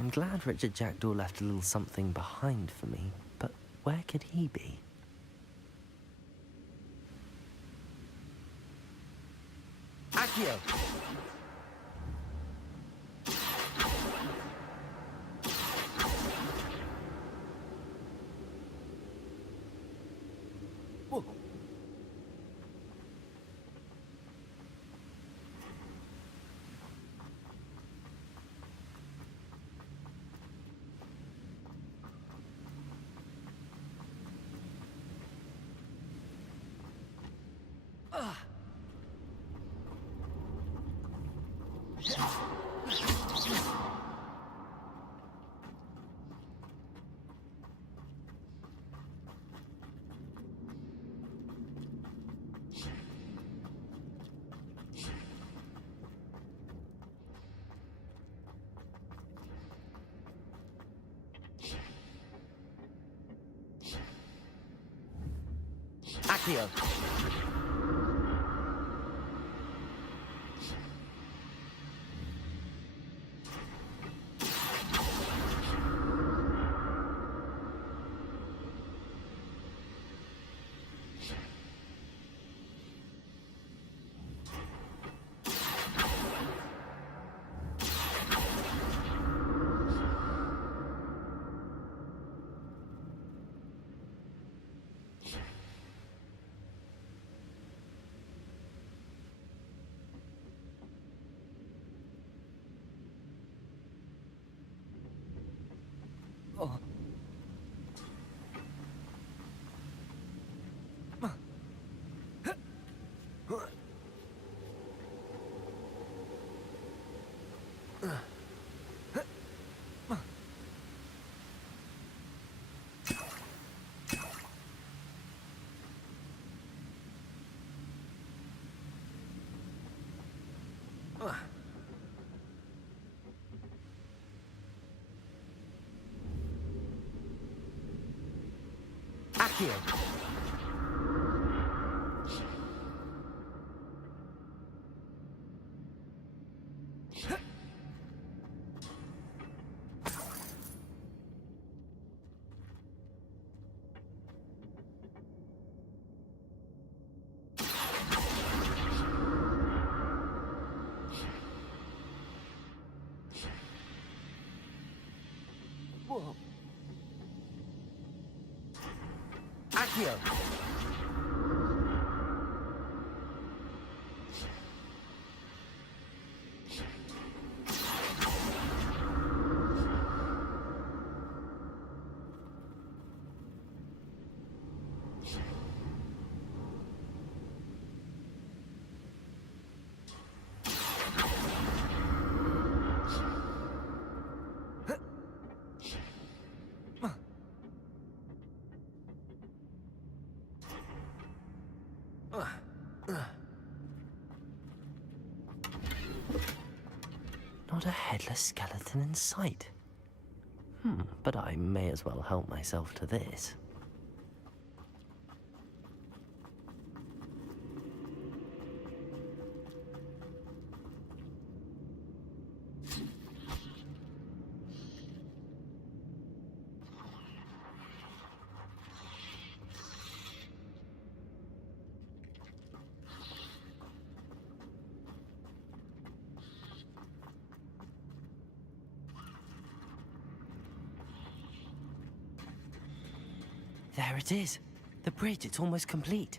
I'm glad Richard Jackdaw left a little something behind for me, but where could he be? Accio! Whoa. Accio! Oh. Accio! Whoa. Accio! Not a headless skeleton in sight. But I may as well help myself to this. There it is. The bridge, it's almost complete.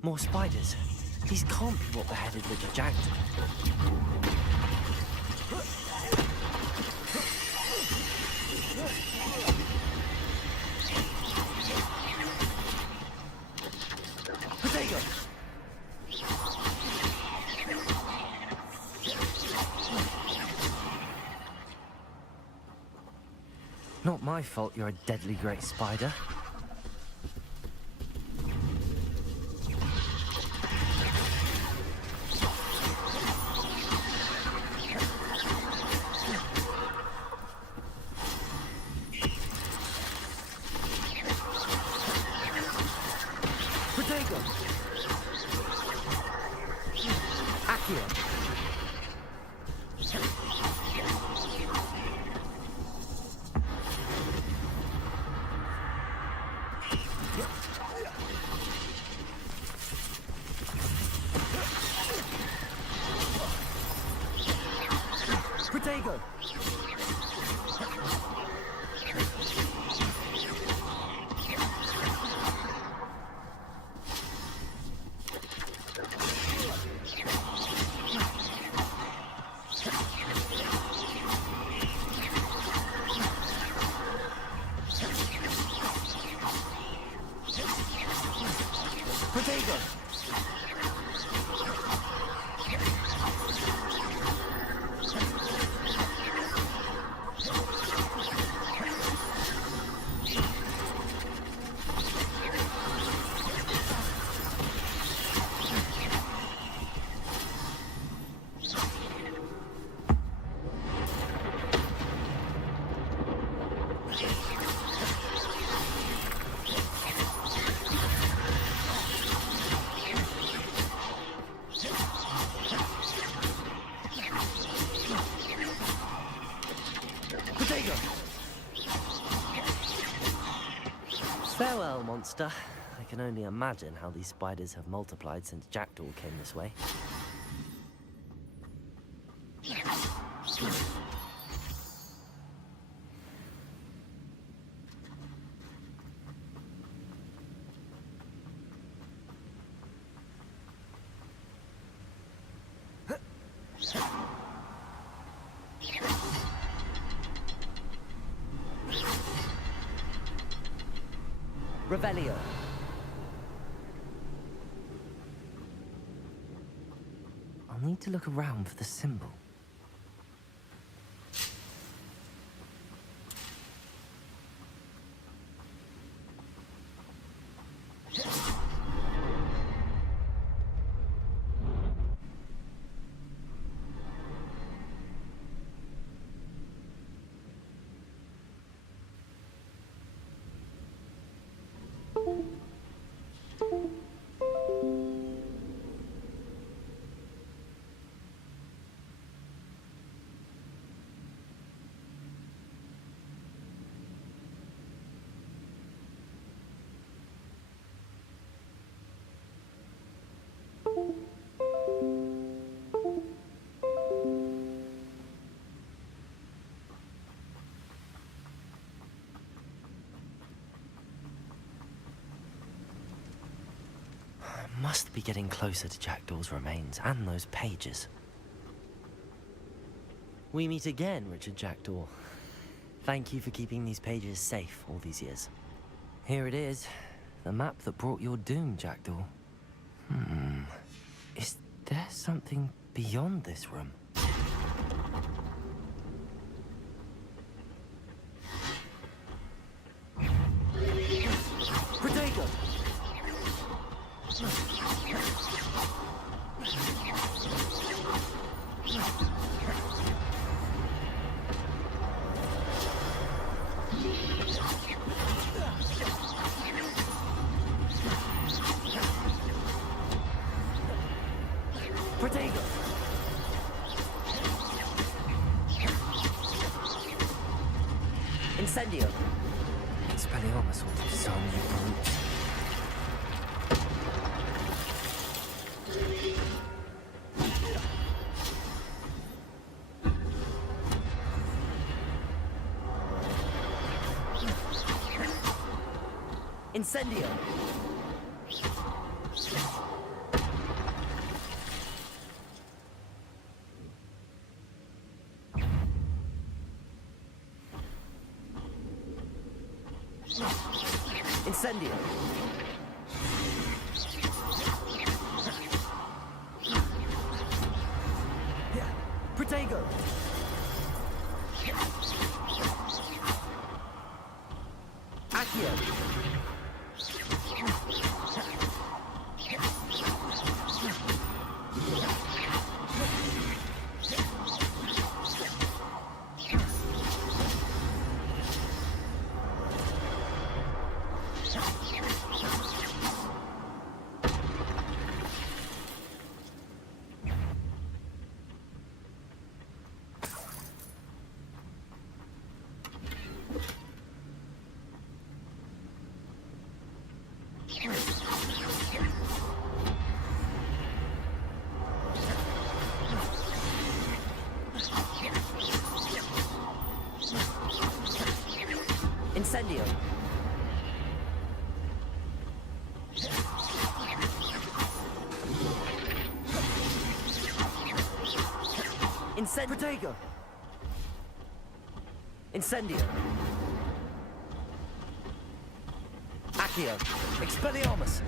More spiders. These can't be what beheaded Richard Jackdaw. Potato! Not my fault you're a deadly great spider. Potato! Accio! Farewell, monster. I can only imagine how these spiders have multiplied since Jackdaw came this way. Revelio. I'll need to look around for the symbol. Must be getting closer to Jackdaw's remains and those pages. We meet again, Richard Jackdaw. Thank you for keeping these pages safe all these years. Here it is, the map that brought your doom, Jackdaw. Is there something beyond this room? Protego! Protego! Incendio! Expelliarmus will disarm you brutes. Incendio! Incendio! Protego! Accio! Incendio! Protego! Incendio! Accio! Expelliarmus!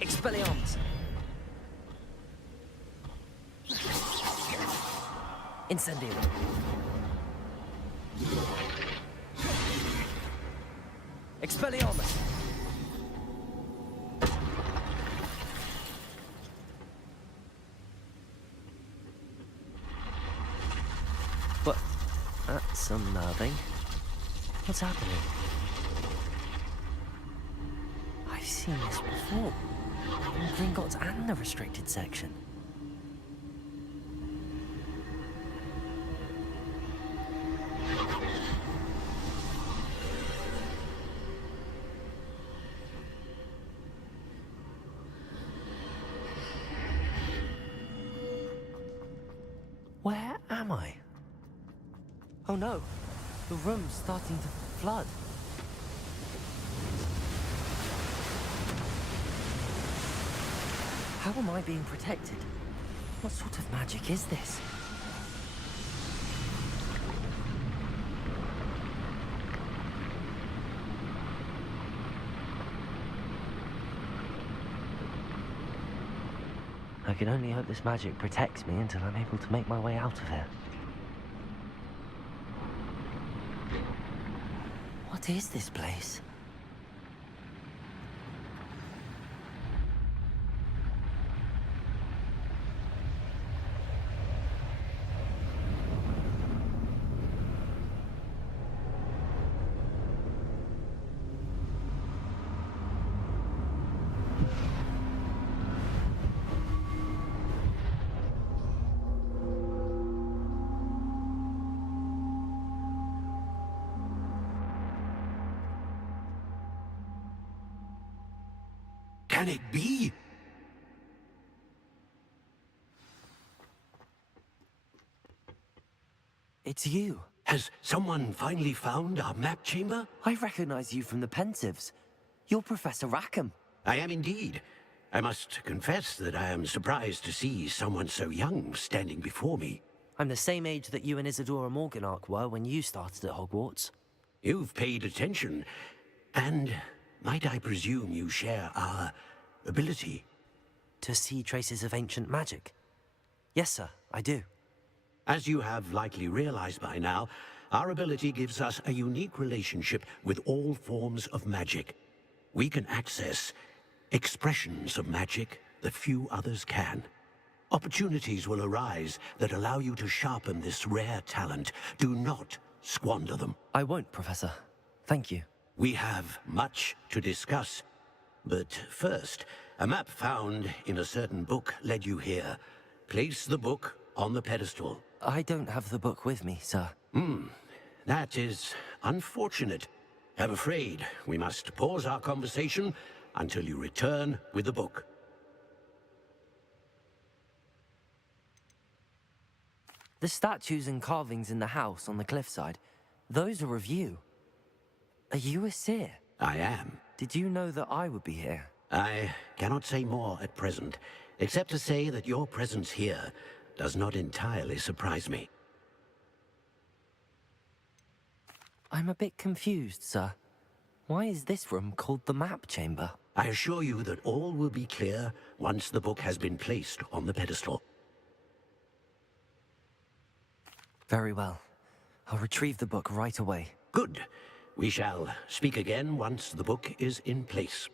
Expelliarmus! Incendio! Expelliarmus! But that's unnerving. What's happening? I've seen this before. In Gringotts and the restricted section. Where am I? Oh no, the room's starting to flood. How am I being protected? What sort of magic is this? I can only hope this magic protects me until I'm able to make my way out of here. What is this place? Can it be? It's you. Has someone finally found our map chamber? I recognize you from the Pensives. You're Professor Rackham. I am indeed. I must confess that I am surprised to see someone so young standing before me. I'm the same age that you and Isadora Morganach were when you started at Hogwarts. You've paid attention, and might I presume you share our ability? To see traces of ancient magic? Yes, sir, I do. As you have likely realized by now, our ability gives us a unique relationship with all forms of magic. We can access expressions of magic that few others can. Opportunities will arise that allow you to sharpen this rare talent. Do not squander them. I won't, Professor. Thank you. We have much to discuss. But first, a map found in a certain book led you here. Place the book on the pedestal. I don't have the book with me, sir. That is unfortunate. I'm afraid we must pause our conversation until you return with the book. The statues and carvings in the house on the cliffside, those are of you. Are you a seer? I am. Did you know that I would be here? I cannot say more at present, except to say that your presence here does not entirely surprise me. I'm a bit confused, sir. Why is this room called the map chamber? I assure you that all will be clear once the book has been placed on the pedestal. Very well. I'll retrieve the book right away. Good. We shall speak again once the book is in place.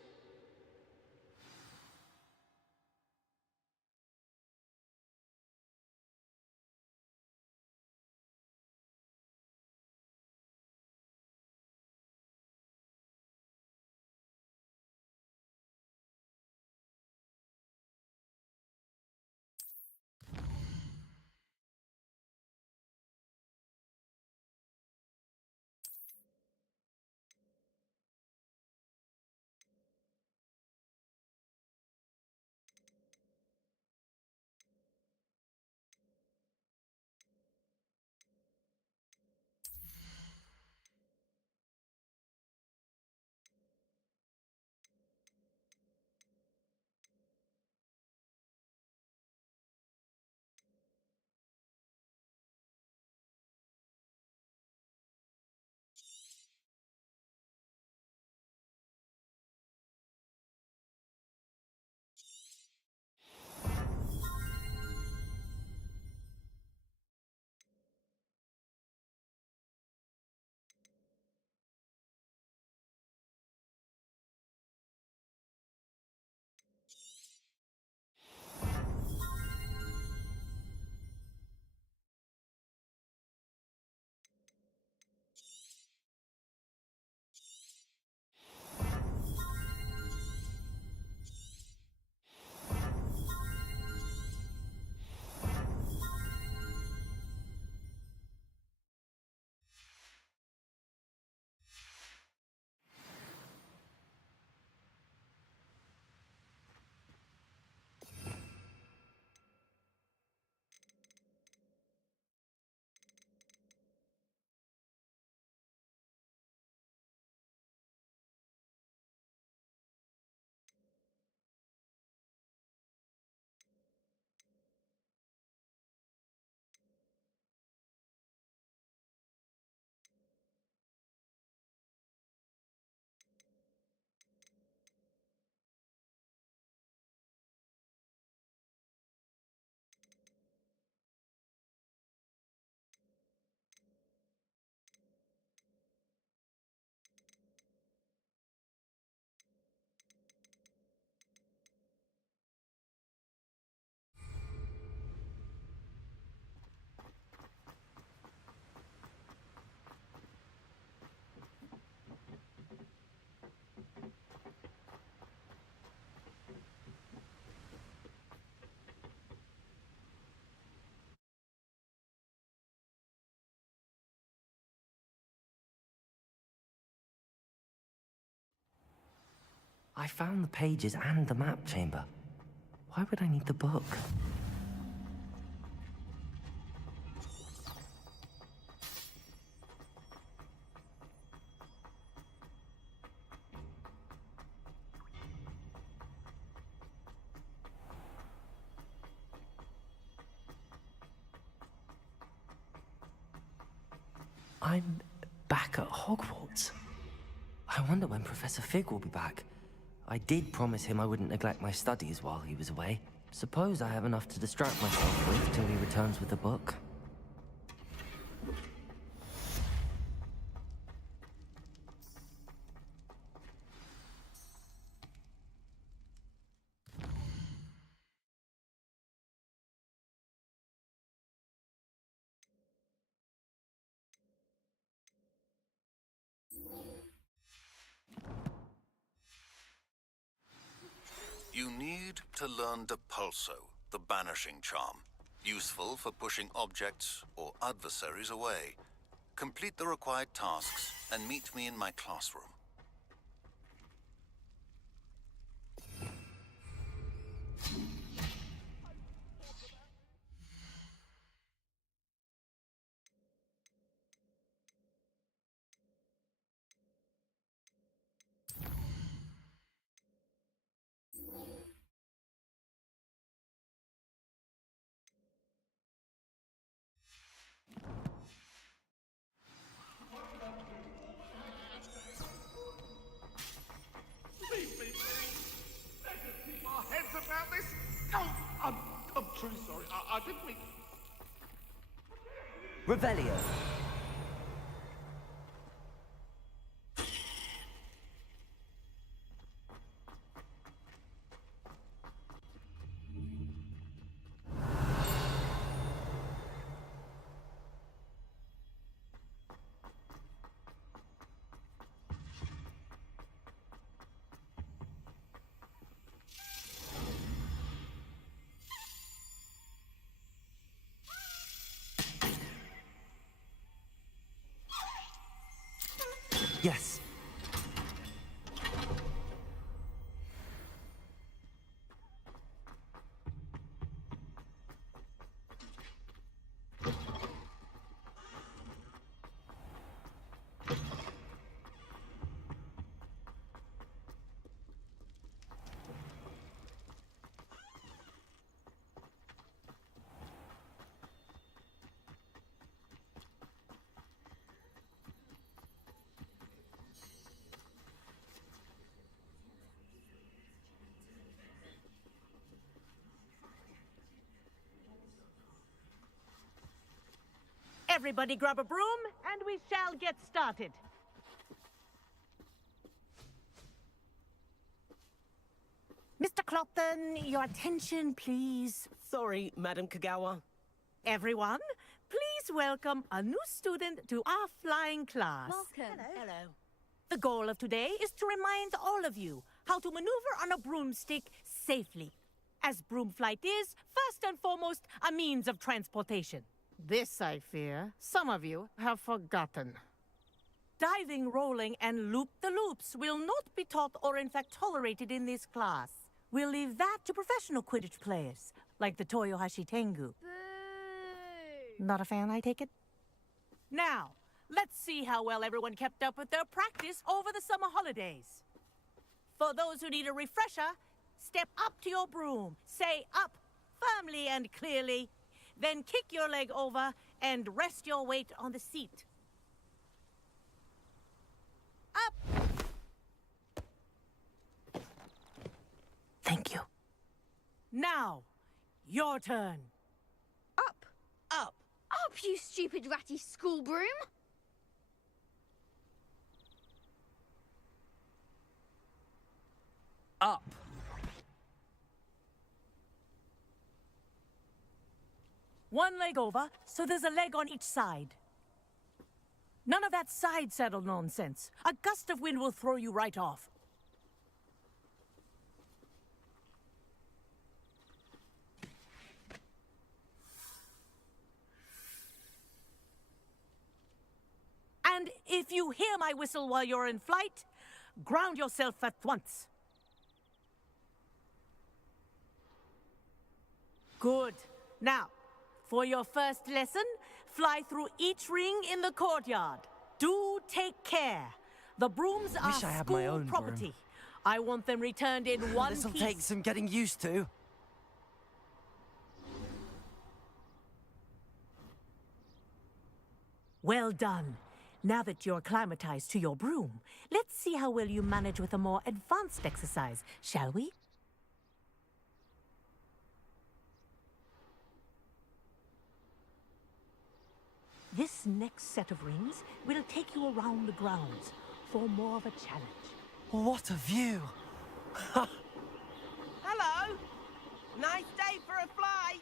I found the pages and the map chamber. Why would I need the book? I'm back at Hogwarts. I wonder when Professor Fig will be back. I did promise him I wouldn't neglect my studies while he was away. Suppose I have enough to distract myself with till he returns with the book. You need to learn Depulso, the banishing charm. Useful for pushing objects or adversaries away. Complete the required tasks and meet me in my classroom. Our heads about this? Oh, I'm truly sorry. I didn't mean... Revelio. Yes. Everybody grab a broom, and we shall get started. Mr. Clopton, your attention, please. Sorry, Madam Kagawa. Everyone, please welcome a new student to our flying class. Welcome. Hello. The goal of today is to remind all of you how to maneuver on a broomstick safely, as broom flight is, first and foremost, a means of transportation. This, I fear, some of you have forgotten. Diving, rolling, and loop-the-loops will not be taught or in fact tolerated in this class. We'll leave that to professional Quidditch players, like the Toyohashi Tengu. Boo! Not a fan, I take it? Now, let's see how well everyone kept up with their practice over the summer holidays. For those who need a refresher, step up to your broom, say up firmly and clearly, then kick your leg over and rest your weight on the seat. Up! Thank you. Now, your turn. Up! Up! Up, you stupid ratty school broom! Up. One leg over, so there's a leg on each side. None of that side saddle nonsense. A gust of wind will throw you right off. And if you hear my whistle while you're in flight, ground yourself at once. Good. Now, for your first lesson, fly through each ring in the courtyard. Do take care. The brooms are Wish I had my school own property. broom. I want them returned in one This'll piece. take some getting used to. Well done. Now that you're acclimatized to your broom, let's see how well you manage with a more advanced exercise, shall we? This next set of rings will take you around the grounds for more of a challenge. What a view! Hello! Nice day for a flight!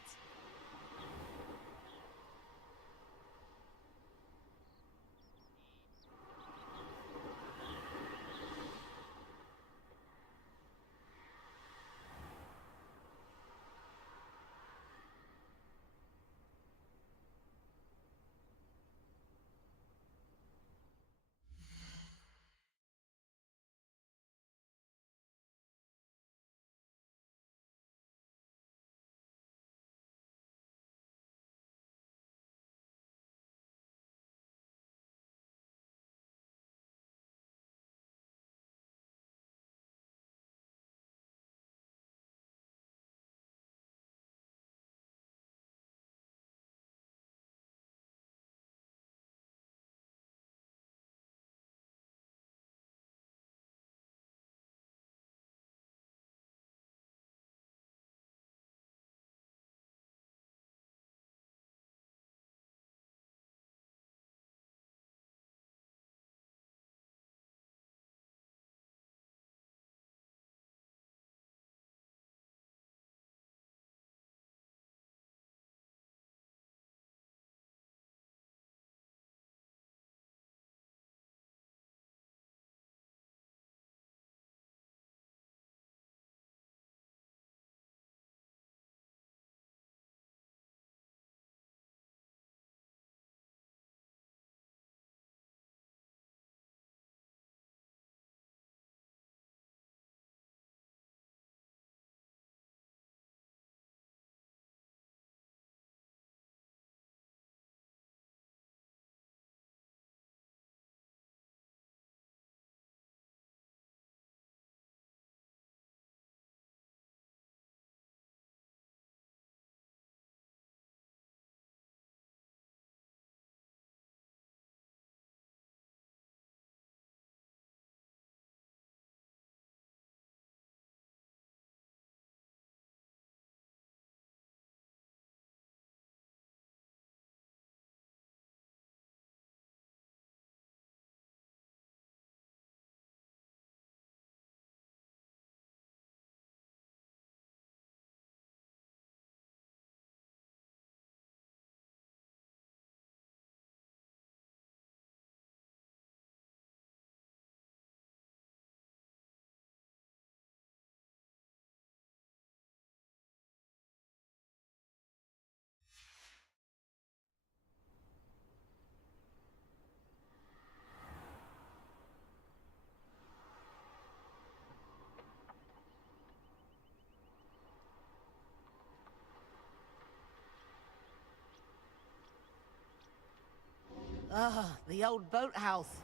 Ah, the old boathouse.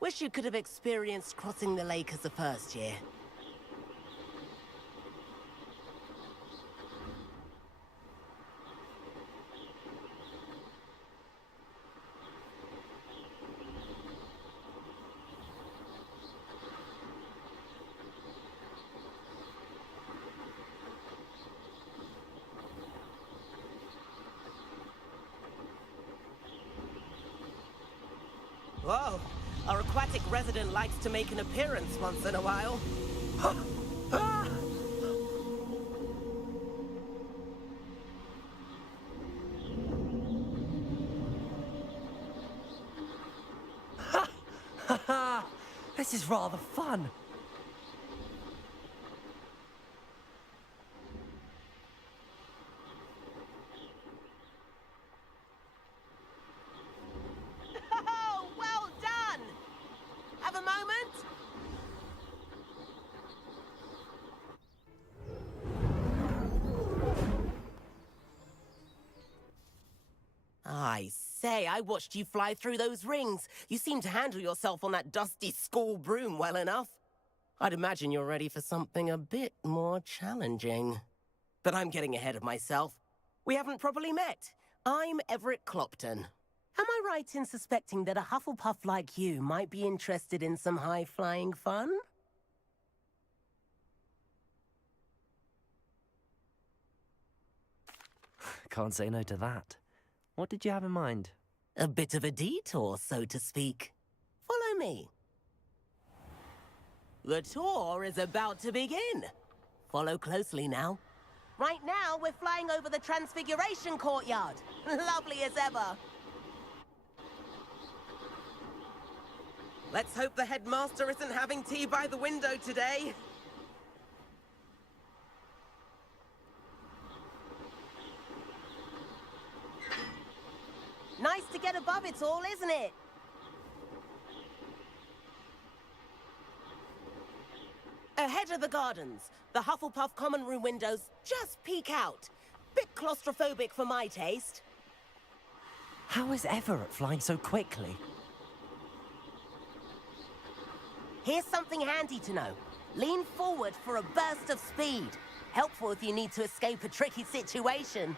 Wish you could have experienced crossing the lake as a first year. Whoa, our aquatic resident likes to make an appearance once in a while. This is rather fun. Oh, well done! Have a moment? say, I watched you fly through those rings. You seem to handle yourself on that dusty school broom well enough. I'd imagine you're ready for something a bit more challenging. But I'm getting ahead of myself. We haven't properly met. I'm Everett Clopton. Am I right in suspecting that a Hufflepuff like you might be interested in some high-flying fun? Can't say no to that. What did you have in mind? A bit of a detour, so to speak. Follow me. The tour is about to begin. Follow closely now. Right now, we're flying over the Transfiguration Courtyard. Lovely as ever. Let's hope the headmaster isn't having tea by the window today. Nice to get above it all, isn't it? Ahead of the gardens, the Hufflepuff common room windows just peek out. Bit claustrophobic for my taste. How is Everett flying so quickly? Here's something handy to know. Lean forward for a burst of speed. Helpful if you need to escape a tricky situation.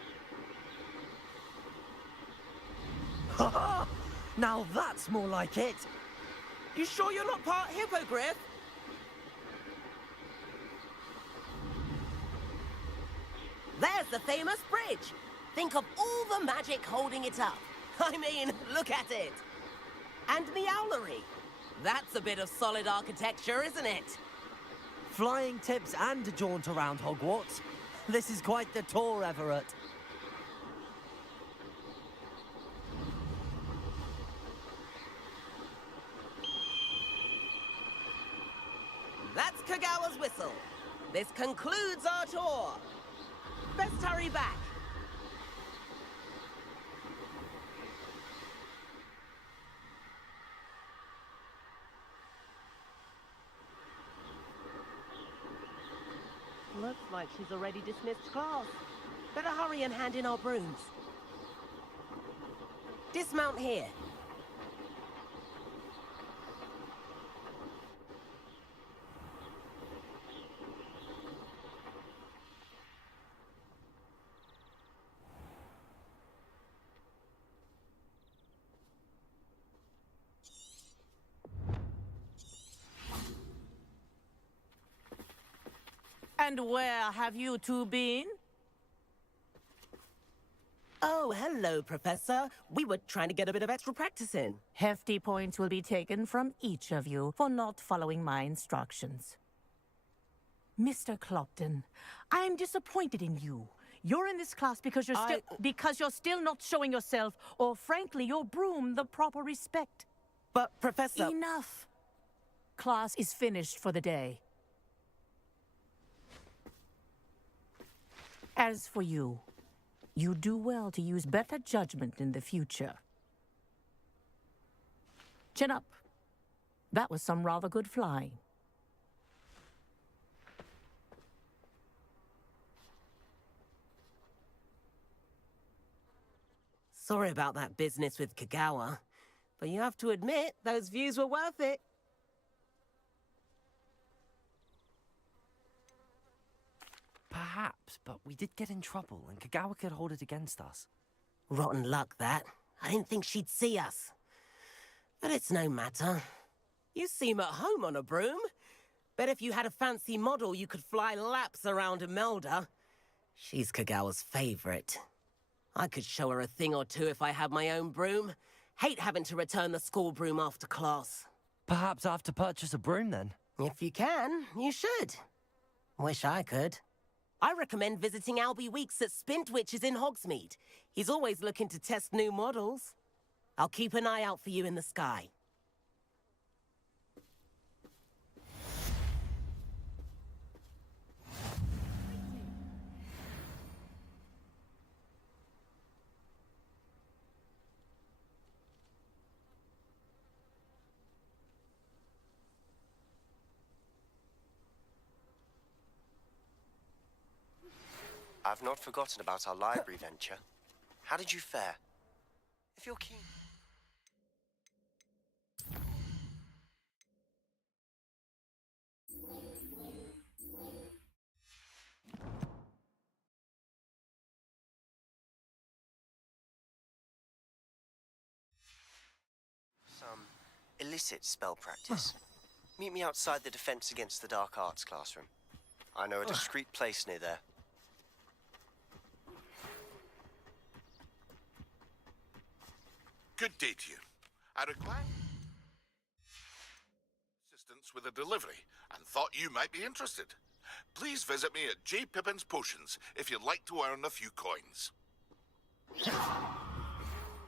Now that's more like it! You sure you're not part hippogriff? There's the famous bridge. Think of all the magic holding it up. I mean, look at it. And the owlery. That's a bit of solid architecture, isn't it? Flying tips and a jaunt around Hogwarts. This is quite the tour, Everett. That's Kagawa's whistle. This concludes our tour. Best hurry back. Looks like she's already dismissed class. Better hurry and hand in our brooms. Dismount here. And where have you two been? Oh, hello, Professor. We were trying to get a bit of extra practice in. Hefty points will be taken from each of you for not following my instructions. Mr. Clopton, I am disappointed in you. You're in this class because you're still not showing yourself, or frankly, your broom the proper respect. But, Professor... Enough. Class is finished for the day. As for you, you do well to use better judgment in the future. Chin up. That was some rather good flying. Sorry about that business with Kagawa, but you have to admit, those views were worth it. Perhaps, but we did get in trouble, and Kagawa could hold it against us. Rotten luck, that. I didn't think she'd see us. But it's no matter. You seem at home on a broom. Bet if you had a fancy model, you could fly laps around Imelda. She's Kagawa's favorite. I could show her a thing or two if I had my own broom. Hate having to return the school broom after class. Perhaps I have to purchase a broom, then? If you can, you should. Wish I could. I recommend visiting Albie Weeks at Spintwitches in Hogsmeade. He's always looking to test new models. I'll keep an eye out for you in the sky. I've not forgotten about our library venture. How did you fare? if you're keen. Some illicit spell practice. Meet me outside the Defense Against the Dark Arts classroom. I know a discreet place near there. Good day to you. I require assistance with a delivery and thought you might be interested. Please visit me at J. Pippin's Potions if you'd like to earn a few coins.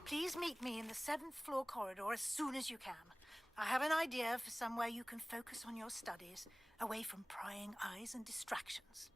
Please meet me in the 7th floor corridor as soon as you can. I have an idea for somewhere you can focus on your studies, away from prying eyes and distractions.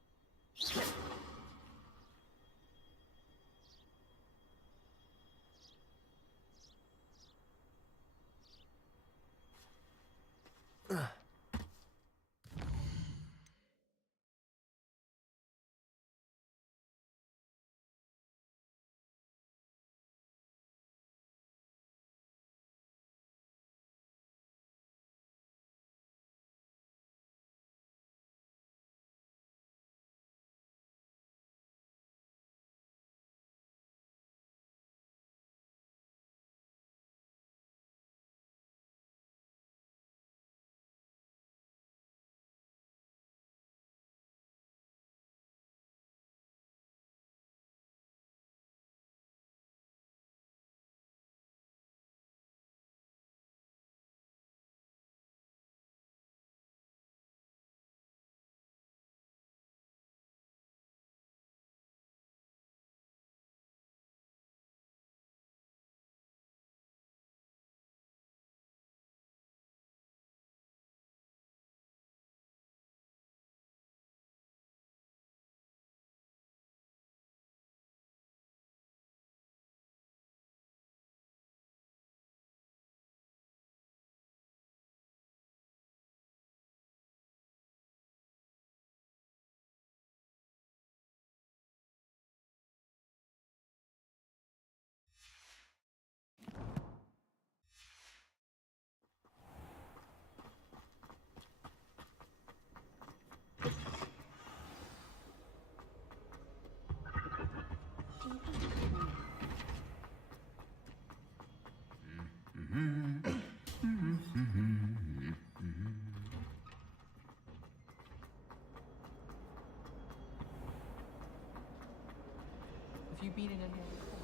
Have you been in any other before?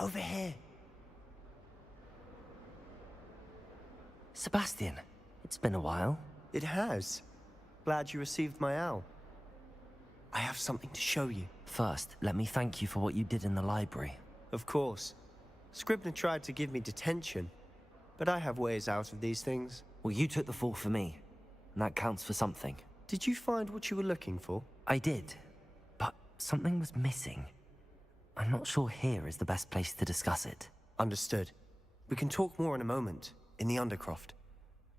Over here. Sebastian, it's been a while. It has. Glad you received my owl. I have something to show you. First, let me thank you for what you did in the library. Of course. Scribner tried to give me detention, but I have ways out of these things. Well, you took the fall for me, and that counts for something. Did you find what you were looking for? I did, but something was missing. I'm not sure here is the best place to discuss it. Understood. We can talk more in a moment, in the Undercroft.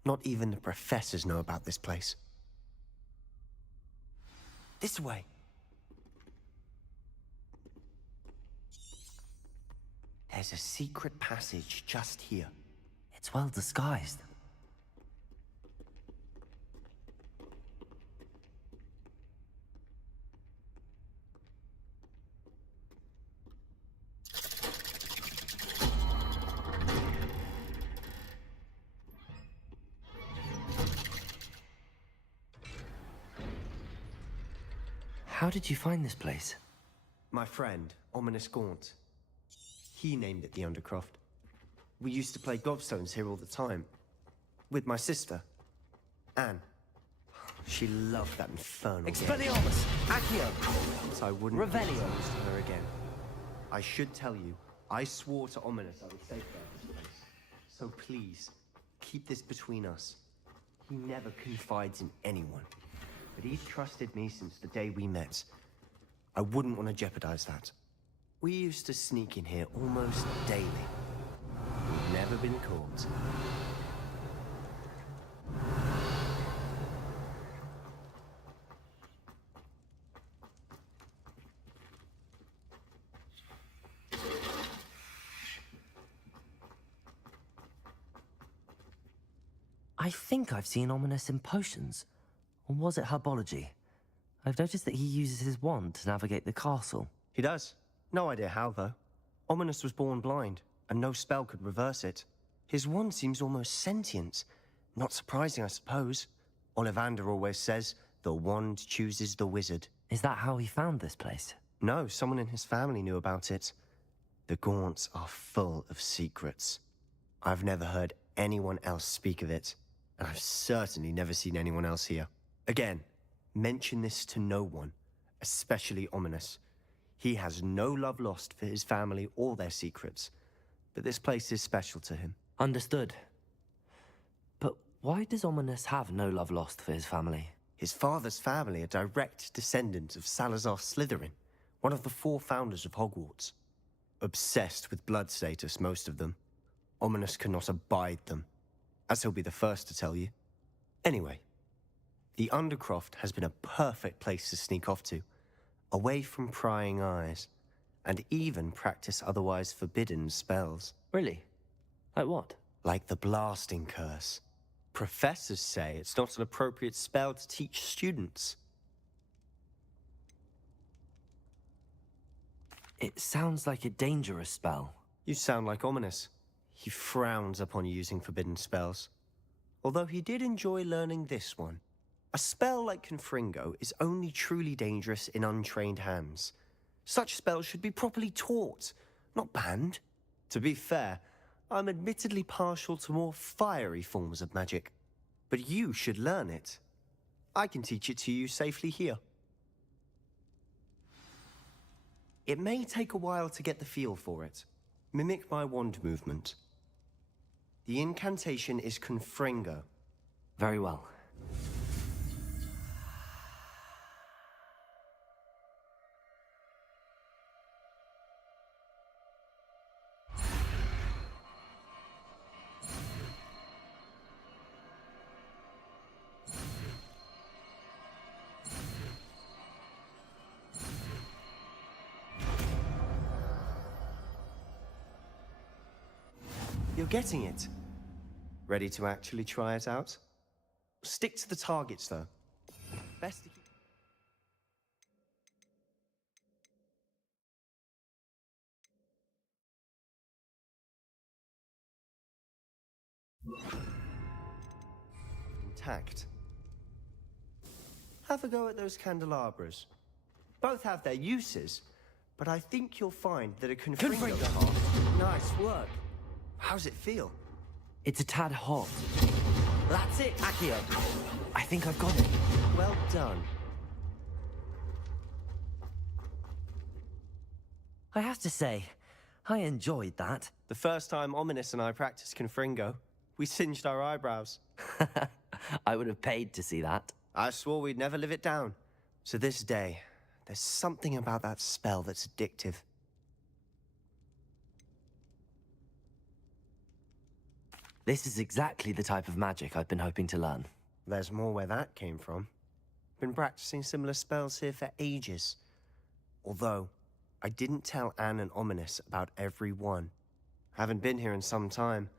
Not even the professors know about this place. This way. There's a secret passage just here. It's well disguised. How did you find this place? My friend, Ominous Gaunt. He named it the Undercroft. We used to play gobstones here all the time. With my sister, Anne. She loved that infernal game. Expelliarmus! Accio! So I wouldn't Revelio. be exposed to her again. I should tell you, I swore to Ominous I would safeguard this place. So please, keep this between us. He never confides in anyone. But he's trusted me since the day we met. I wouldn't want to jeopardize that. We used to sneak in here almost daily. We've never been caught. I think I've seen Ominous in potions. Or was it herbology? I've noticed that he uses his wand to navigate the castle. He does. No idea how, though. Ominous was born blind, and no spell could reverse it. His wand seems almost sentient. Not surprising, I suppose. Ollivander always says, the wand chooses the wizard. Is that how he found this place? No, someone in his family knew about it. The Gaunts are full of secrets. I've never heard anyone else speak of it, and I've certainly never seen anyone else here. Again, mention this to no one, especially Ominous. He has no love lost for his family or their secrets, but this place is special to him. Understood. But why does Ominous have no love lost for his family? His father's family are direct descendants of Salazar Slytherin, one of the 4 founders of Hogwarts. Obsessed with blood status, most of them. Ominous cannot abide them, as he'll be the first to tell you. Anyway, the Undercroft has been a perfect place to sneak off to, away from prying eyes, and even practice otherwise forbidden spells. Really? Like what? Like the blasting curse. Professors say it's not an appropriate spell to teach students. It sounds like a dangerous spell. You sound like Ominous. He frowns upon using forbidden spells. Although he did enjoy learning this one. A spell like Confringo is only truly dangerous in untrained hands. Such spells should be properly taught, not banned. To be fair, I'm admittedly partial to more fiery forms of magic. But you should learn it. I can teach it to you safely here. It may take a while to get the feel for it. Mimic my wand movement. The incantation is Confringo. Very well. You're getting it. Ready to actually try it out? Stick to the targets, though. Best to keep... intact. Have a go at those candelabras. Both have their uses, but I think you'll find that a Confringo path... Nice work. How's it feel? It's a tad hot. That's it, Accio. I think I've got it. Well done. I have to say, I enjoyed that. The first time Ominous and I practiced Confringo, we singed our eyebrows. I would have paid to see that. I swore we'd never live it down. To this day, there's something about that spell that's addictive. This is exactly the type of magic I've been hoping to learn. There's more where that came from. Been practicing similar spells here for ages. Although, I didn't tell Anne and Ominous about every one. Haven't been here in some time.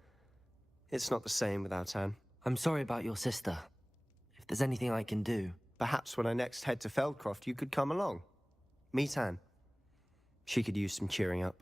It's not the same without Anne. I'm sorry about your sister. If there's anything I can do... Perhaps when I next head to Feldcroft, you could come along. Meet Anne. She could use some cheering up.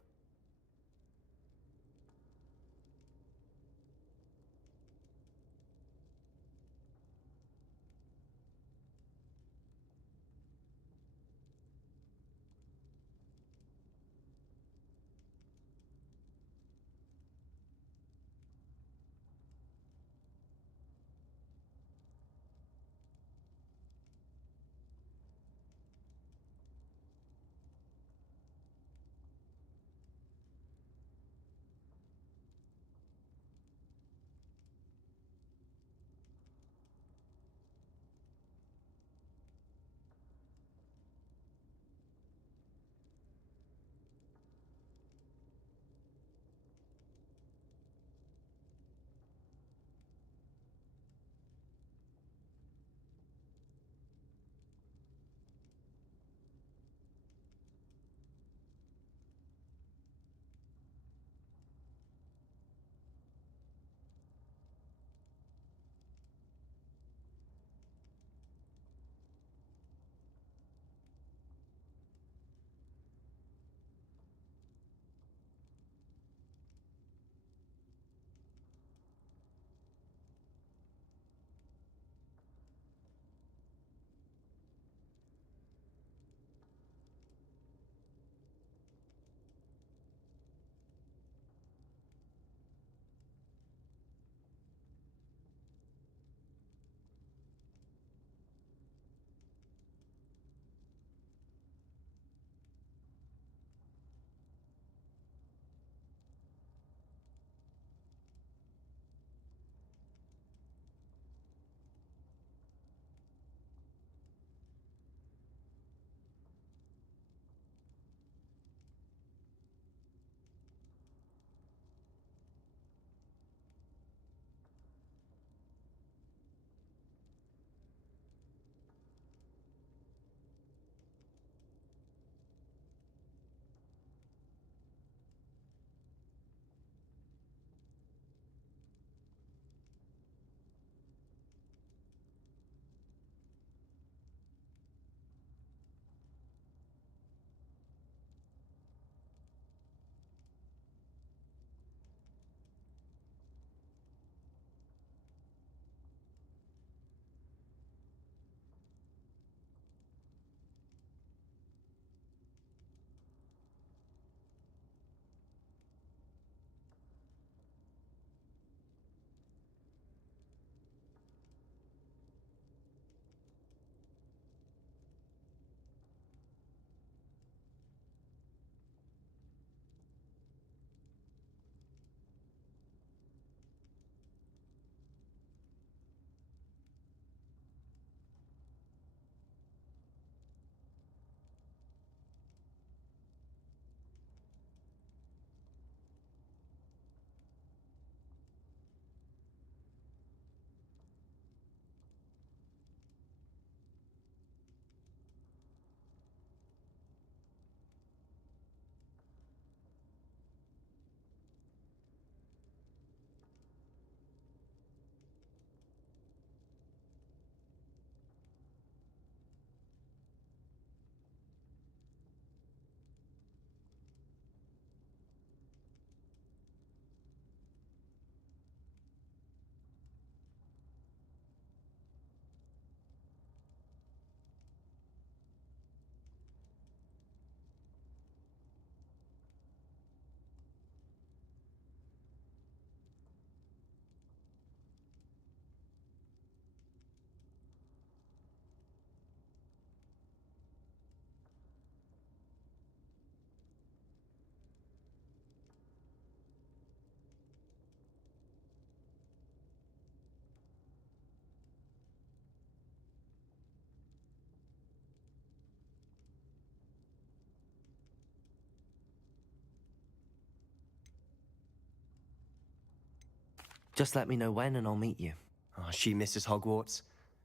Just let me know when and I'll meet you. Oh, she misses Hogwarts.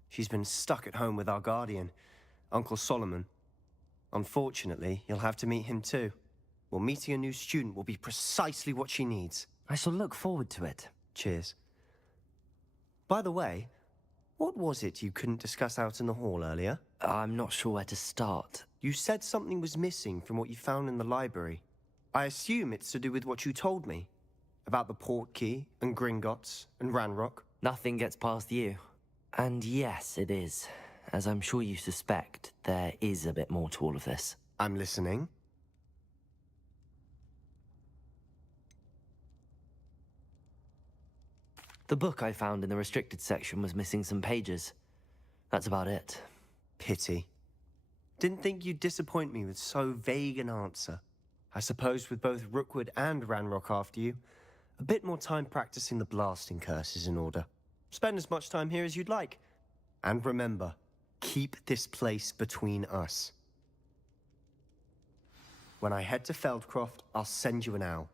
She's been stuck at home with our guardian, Uncle Solomon. Unfortunately, you'll have to meet him too. Well, meeting a new student will be precisely what she needs. I shall look forward to it. Cheers. By the way, what was it you couldn't discuss out in the hall earlier? I'm not sure where to start. You said something was missing from what you found in the library. I assume it's to do with what you told me. About the Portkey, and Gringotts, and Ranrock. Nothing gets past you. And yes, it is. As I'm sure you suspect, there is a bit more to all of this. I'm listening. The book I found in the restricted section was missing some pages. That's about it. Pity. Didn't think you'd disappoint me with so vague an answer. I suppose with both Rookwood and Ranrock after you, a bit more time practicing the blasting curse is in order. Spend as much time here as you'd like. And remember, keep this place between us. When I head to Feldcroft, I'll send you an owl.